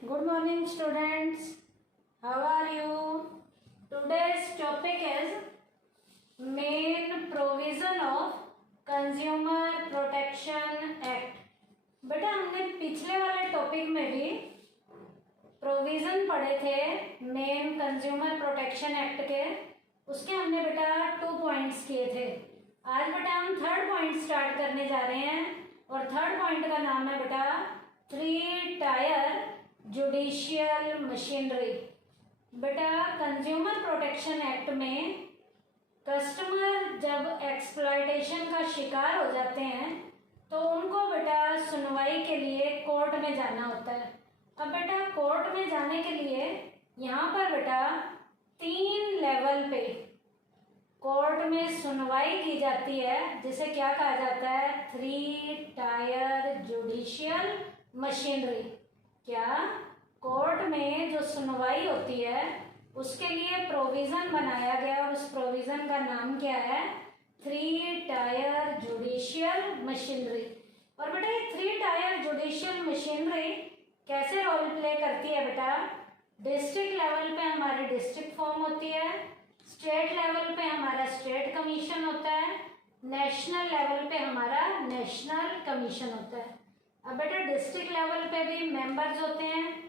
Good morning, students. How are you? Today's topic is main provision of Consumer Protection Act. बेटा हमने पिछले वाले topic में भी प्रोविजन पढ़े थे मेन कंज्यूमर प्रोटेक्शन एक्ट के। उसके हमने बेटा 2 पॉइंट्स किए थे। आज बेटा हम थर्ड पॉइंट स्टार्ट करने जा रहे हैं और थर्ड पॉइंट का नाम है बेटा 3 टायर जुडिशियल मशीनरी। बेटा कंज्यूमर प्रोटेक्शन एक्ट में कस्टमर जब एक्सप्लॉयटेशन का शिकार हो जाते हैं तो उनको बेटा सुनवाई के लिए कोर्ट में जाना होता है। अब बेटा कोर्ट में जाने के लिए यहाँ पर बेटा 3 लेवल पे कोर्ट में सुनवाई की जाती है, जिसे क्या कहा जाता है 3 टायर जुडिशियल मशीनरी। क्या कोर्ट में जो सुनवाई होती है उसके लिए प्रोविजन बनाया गया और उस प्रोविजन का नाम क्या है 3 टायर जुडिशियल मशीनरी। और बेटा ये 3 टायर जुडिशियल मशीनरी कैसे रोल प्ले करती है बेटा, डिस्ट्रिक्ट लेवल पे हमारी डिस्ट्रिक्ट फॉर्म होती है, स्टेट लेवल पे हमारा स्टेट कमीशन होता है, नेशनल लेवल पे हमारा नेशनल कमीशन होता है। अब बेटा डिस्ट्रिक्ट लेवल पे भी मेंबर्स होते हैं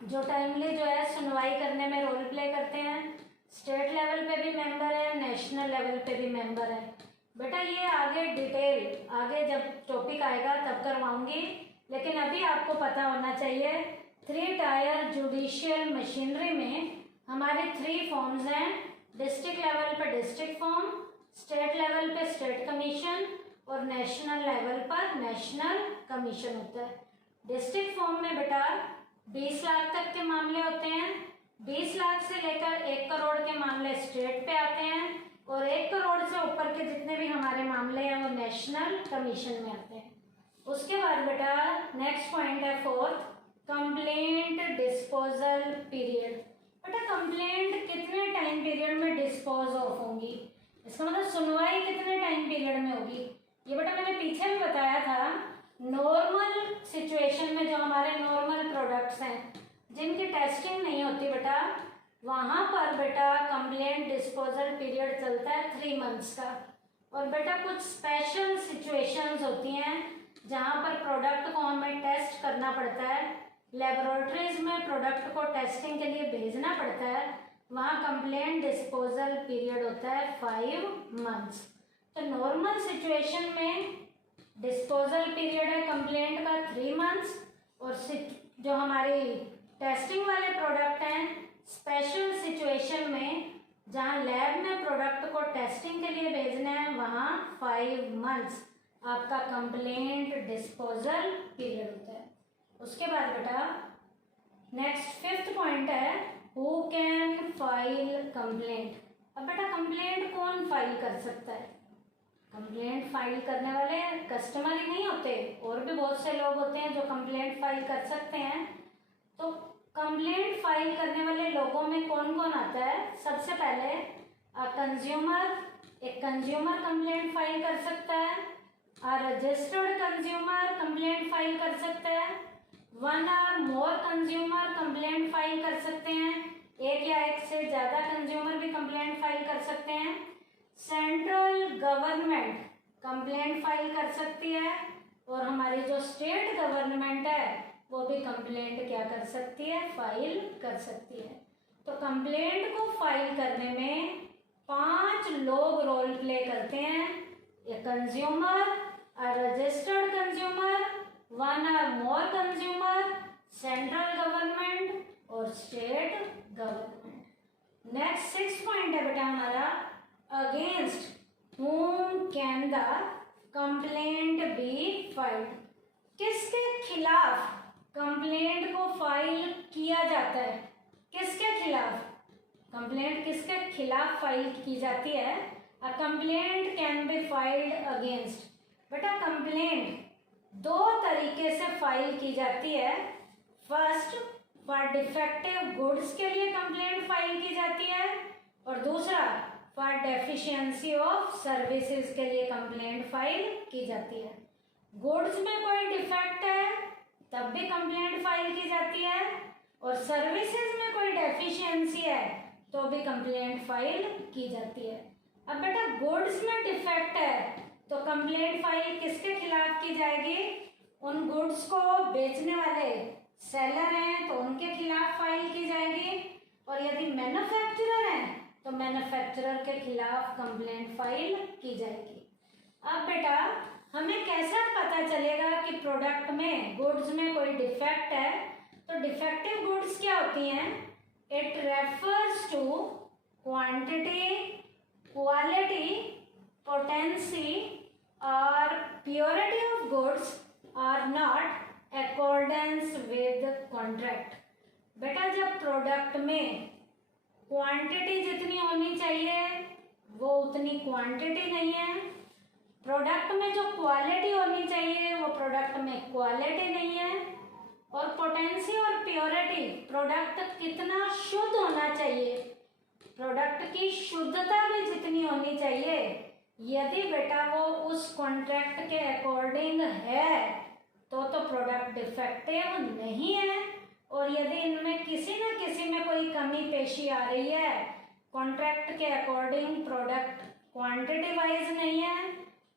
जो टाइमली जो है सुनवाई करने में रोल प्ले करते हैं, स्टेट लेवल पे भी मेंबर है, नेशनल लेवल पे भी मेंबर है। बेटा ये आगे डिटेल आगे जब टॉपिक आएगा तब करवाऊंगी, लेकिन अभी आपको पता होना चाहिए 3 टायर जुडिशियल मशीनरी में हमारे 3 फॉर्म्स हैं। डिस्ट्रिक्ट लेवल पे डिस्ट्रिक्ट फॉर्म, स्टेट लेवल पे स्टेट कमीशन और नेशनल लेवल पर नेशनल कमीशन होता है। डिस्ट्रिक्ट फॉर्म में बेटा 20 लाख तक के मामले होते हैं, 20 लाख से लेकर 1 करोड़ के मामले स्टेट पे आते हैं और 1 करोड़ से ऊपर के जितने भी हमारे मामले हैं वो नेशनल कमीशन में आते हैं। उसके बाद बेटा नेक्स्ट पॉइंट है 4th कंप्लेंट डिस्पोजल पीरियड। बेटा कंप्लेंट कितने टाइम पीरियड में डिस्पोज ऑफ होंगी, इसका मतलब सुनवाई कितने टाइम पीरियड में होगी। ये बेटा मैंने पीछे भी बताया था, नॉर्मल सिचुएशन में जो हमारे नॉर्मल प्रोडक्ट्स हैं जिनकी टेस्टिंग नहीं होती बेटा, वहाँ पर बेटा कंप्लेंट डिस्पोजल पीरियड चलता है 3 मंथ्स का। और बेटा कुछ स्पेशल सिचुएशंस होती हैं जहाँ पर प्रोडक्ट को हमें टेस्ट करना पड़ता है, लेबोरेटरीज में प्रोडक्ट को टेस्टिंग के लिए भेजना पड़ता है, वहाँ कंप्लेंट डिस्पोजल पीरियड होता है 5 मंथ्स। तो नॉर्मल सिचुएशन में डिस्पोजल पीरियड है कंप्लेंट का 3 मंथ्स, और जो हमारी टेस्टिंग वाले प्रोडक्ट हैं स्पेशल सिचुएशन में जहाँ लैब में प्रोडक्ट को टेस्टिंग के लिए भेजना है वहाँ 5 मंथ्स आपका कंप्लेंट डिस्पोजल पीरियड होता है। उसके बाद बेटा नेक्स्ट 5th पॉइंट है हु कैन फाइल कंप्लेंट। अब बेटा कंप्लेंट कौन फाइल कर सकता है, कंप्लेंट फाइल करने वाले कस्टमर ही नहीं होते, और भी बहुत से लोग होते हैं जो कंप्लेंट फाइल कर सकते हैं। तो कंप्लेंट फाइल करने वाले लोगों में कौन कौन आता है, सबसे पहले कंज्यूमर, एक कंज्यूमर कंप्लेंट फाइल कर सकता है, रजिस्टर्ड कंज्यूमर कंप्लेंट फाइल कर सकता है, 1 और मोर कंज्यूमर कंप्लेंट फाइल कर सकते हैं, 1 या 1 से ज़्यादा कंज्यूमर भी कंप्लेंट फाइल कर सकते हैं, सेंट्रल गवर्नमेंट कंप्लेंट फाइल कर सकती है, और हमारी जो स्टेट गवर्नमेंट है वो भी कंप्लेंट क्या कर सकती है, फाइल कर सकती है। तो कंप्लेंट को फाइल करने में 5 लोग रोल प्ले करते हैं, ए कंज्यूमर, रजिस्टर्ड कंज्यूमर, 1 और मोर कंज्यूमर, सेंट्रल गवर्नमेंट और state government. Next 6th point है बेटा हमारा against whom can the complaint be filed। किसके खिलाफ कंप्लेंट को फाइल किया जाता है, किसके खिलाफ कंप्लेंट किसके खिलाफ फाइल की जाती है। A complaint can be filed against. बेटा कंप्लेंट 2 तरीके से फाइल की जाती है। फर्स्ट फॉर डिफेक्टिव गुड्स के लिए कंप्लेंट फाइल की जाती है, और दूसरा फॉर डेफिशिएंसी ऑफ सर्विसेज के लिए कंप्लेंट फाइल की जाती है। गुड्स में कोई डिफेक्ट है तब भी कंप्लेंट फाइल की जाती है, और सर्विसेज में कोई डेफिशिएंसी है तो भी कंप्लेंट फाइल की जाती है। अब बेटा गुड्स में डिफेक्ट है तो कंप्लेंट फाइल किसके खिलाफ की जाएगी? उन गुड्स को बेचने वाले सेलर हैं तो उनके खिलाफ फाइल की जाएगी, और यदि मैन्युफैक्चरर हैं तो मैन्युफैक्चरर के खिलाफ कंप्लेंट फाइल की जाएगी। अब बेटा हमें कैसा पता चलेगा कि प्रोडक्ट में गुड्स में कोई डिफेक्ट है? तो डिफेक्टिव गुड्स क्या होती हैं? It refers to quantity, quality, potency or purity of goods are not accordance with contract। बेटा जब प्रोडक्ट में क्वांटिटी जितनी होनी चाहिए वो उतनी क्वांटिटी नहीं है, प्रोडक्ट में जो क्वालिटी होनी चाहिए वो प्रोडक्ट में क्वालिटी नहीं है, और पोटेंसी और प्योरिटी प्रोडक्ट कितना शुद्ध होना चाहिए, प्रोडक्ट की शुद्धता भी जितनी होनी चाहिए, यदि बेटा वो उस कॉन्ट्रैक्ट के अकॉर्डिंग है तो प्रोडक्ट डिफेक्टिव नहीं है। और यदि इनमें किसी न किसी में कोई कमी पेशी आ रही है, कॉन्ट्रैक्ट के अकॉर्डिंग प्रोडक्ट क्वांटिटी वाइज नहीं है,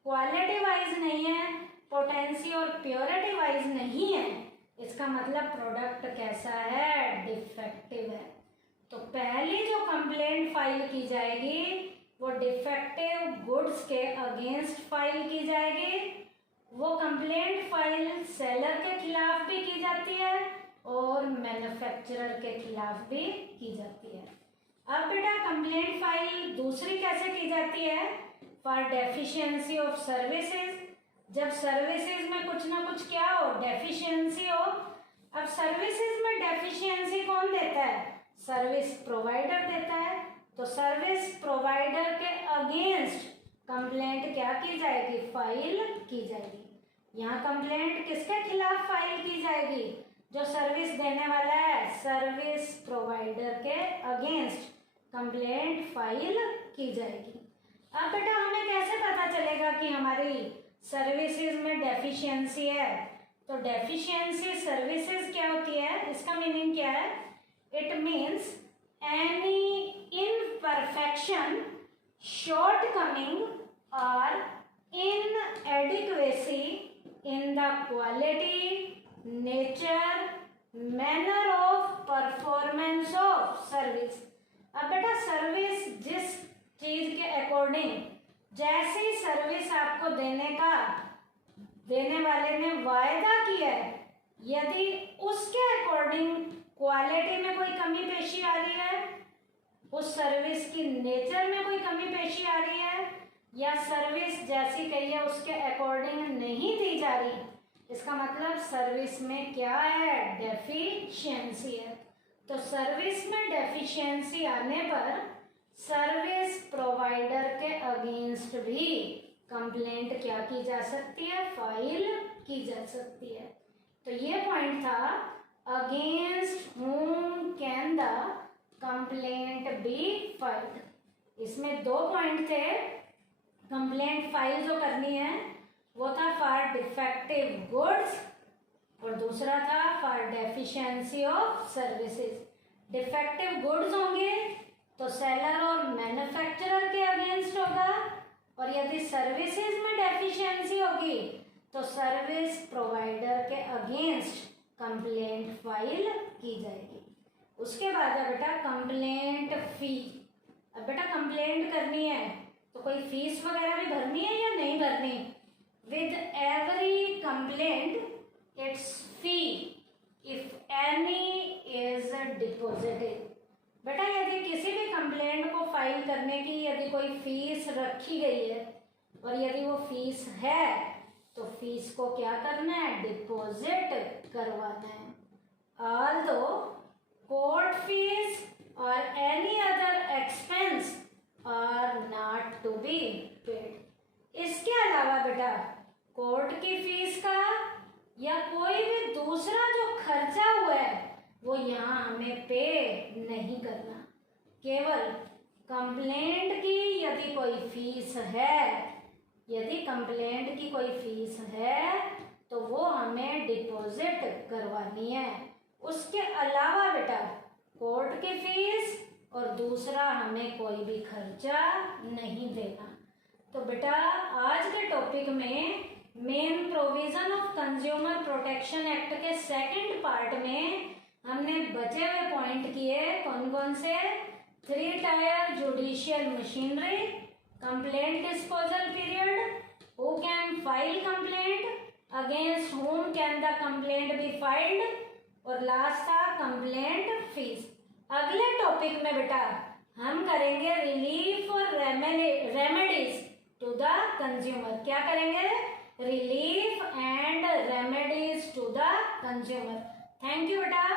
क्वालिटी वाइज नहीं है, पोटेंसी और प्योरिटी वाइज नहीं है, इसका मतलब प्रोडक्ट कैसा है? डिफेक्टिव है। तो पहली जो कंप्लेंट फाइल की जाएगी वो डिफेक्टिव गुड्स के अगेंस्ट फाइल की जाएगी। वो कंप्लेंट फाइल सेलर के खिलाफ भी की जाती है और मैन्युफैक्चरर के खिलाफ भी की जाती है। अब बेटा कंप्लेंट फाइल दूसरी कैसे की जाती है? For deficiency of services. जब सर्विसेज में कुछ ना कुछ क्या हो? डेफिशिएंसी हो। अब सर्विसेज में डेफिशिएंसी कौन देता है? सर्विस प्रोवाइडर देता है। तो सर्विस प्रोवाइडर के अगेंस्ट कंप्लेंट क्या की जाएगी? फाइल की जाएगी। यहाँ कंप्लेंट किसके खिलाफ फाइल की जाएगी? जो सर्विस देने वाला है, सर्विस प्रोवाइडर के अगेंस्ट कंप्लेंट फाइल की जाएगी। अब बेटा हमें कैसे पता चलेगा कि हमारी सर्विसेज में डेफिशिएंसी है? तो डेफिशिएंसी सर्विसेज क्या होती है, इसका मीनिंग क्या है? It means any imperfection, shortcoming or inadequacy in the quality, nature, manner of performance of service। अब बेटा सर्विस जिस चीज के अकॉर्डिंग, जैसी सर्विस आपको देने वाले ने वायदा किया है, यदि उसके अकॉर्डिंग क्वालिटी में कोई कमी पेशी आ रही है, उस सर्विस की नेचर में कोई कमी पेशी आ रही है, या सर्विस जैसी कही है उसके अकॉर्डिंग नहीं दी जा रही, इसका मतलब सर्विस में क्या है? डेफिशिएंसी है। तो सर्विस में डेफिशिएंसी आने पर सर्विस प्रोवाइडर के अगेंस्ट भी कंप्लेंट क्या की जा सकती है? फाइल की जा सकती है। तो ये पॉइंट था, against whom can the complaint be filed. इसमें दो पॉइंट थे। कंप्लेंट फाइल जो करनी है वो था फॉर डिफेक्टिव गुड्स और दूसरा था for deficiency of services. Defective goods होंगे तो सेलर और मैन्युफैक्चरर के अगेंस्ट होगा, और यदि सर्विसेज में डेफिशिएंसी होगी तो सर्विस प्रोवाइडर के अगेंस्ट कंप्लेंट फाइल की जाएगी। उसके बाद है बेटा कंप्लेंट फी। अब बेटा कंप्लेंट करनी है तो कोई फीस वगैरह भी भरनी है या नहीं भरनी? With every complaint it's fee if any is deposited. बेटा यदि किसी भी कंप्लेंट को फाइल करने की यदि कोई फीस रखी गई है और यदि वो फीस है तो फीस को क्या करना है? डिपॉजिट करवाना है। ऑल्दो कोर्ट फीस और any other expense are not to be paid. इसके अलावा बेटा कोर्ट की फीस का या कोई भी दूसरा जो खर्चा हुआ है वो यहाँ हमें पे नहीं करना। केवल कंप्लेंट की यदि कोई फीस है, यदि कंप्लेंट की कोई फीस है तो वो हमें डिपॉजिट करवानी है। उसके अलावा बेटा कोर्ट की फीस और दूसरा हमें कोई भी खर्चा नहीं देना। तो बेटा आज के टॉपिक में main provision of consumer protection act के सेकंड पार्ट में हमने बचे हुए पॉइंट किए कौन कौन से? 3 tyre judicial machinery, complaint disposal period, who can file complaint, against whom can the complaint be filed, और लास्ट था कंप्लेंट फीस। अगले टॉपिक में बेटा हम करेंगे रिलीफ और रेमेडीज टू द कंज्यूमर। क्या करेंगे? Relief and remedies to the consumer. Thank you बेटा।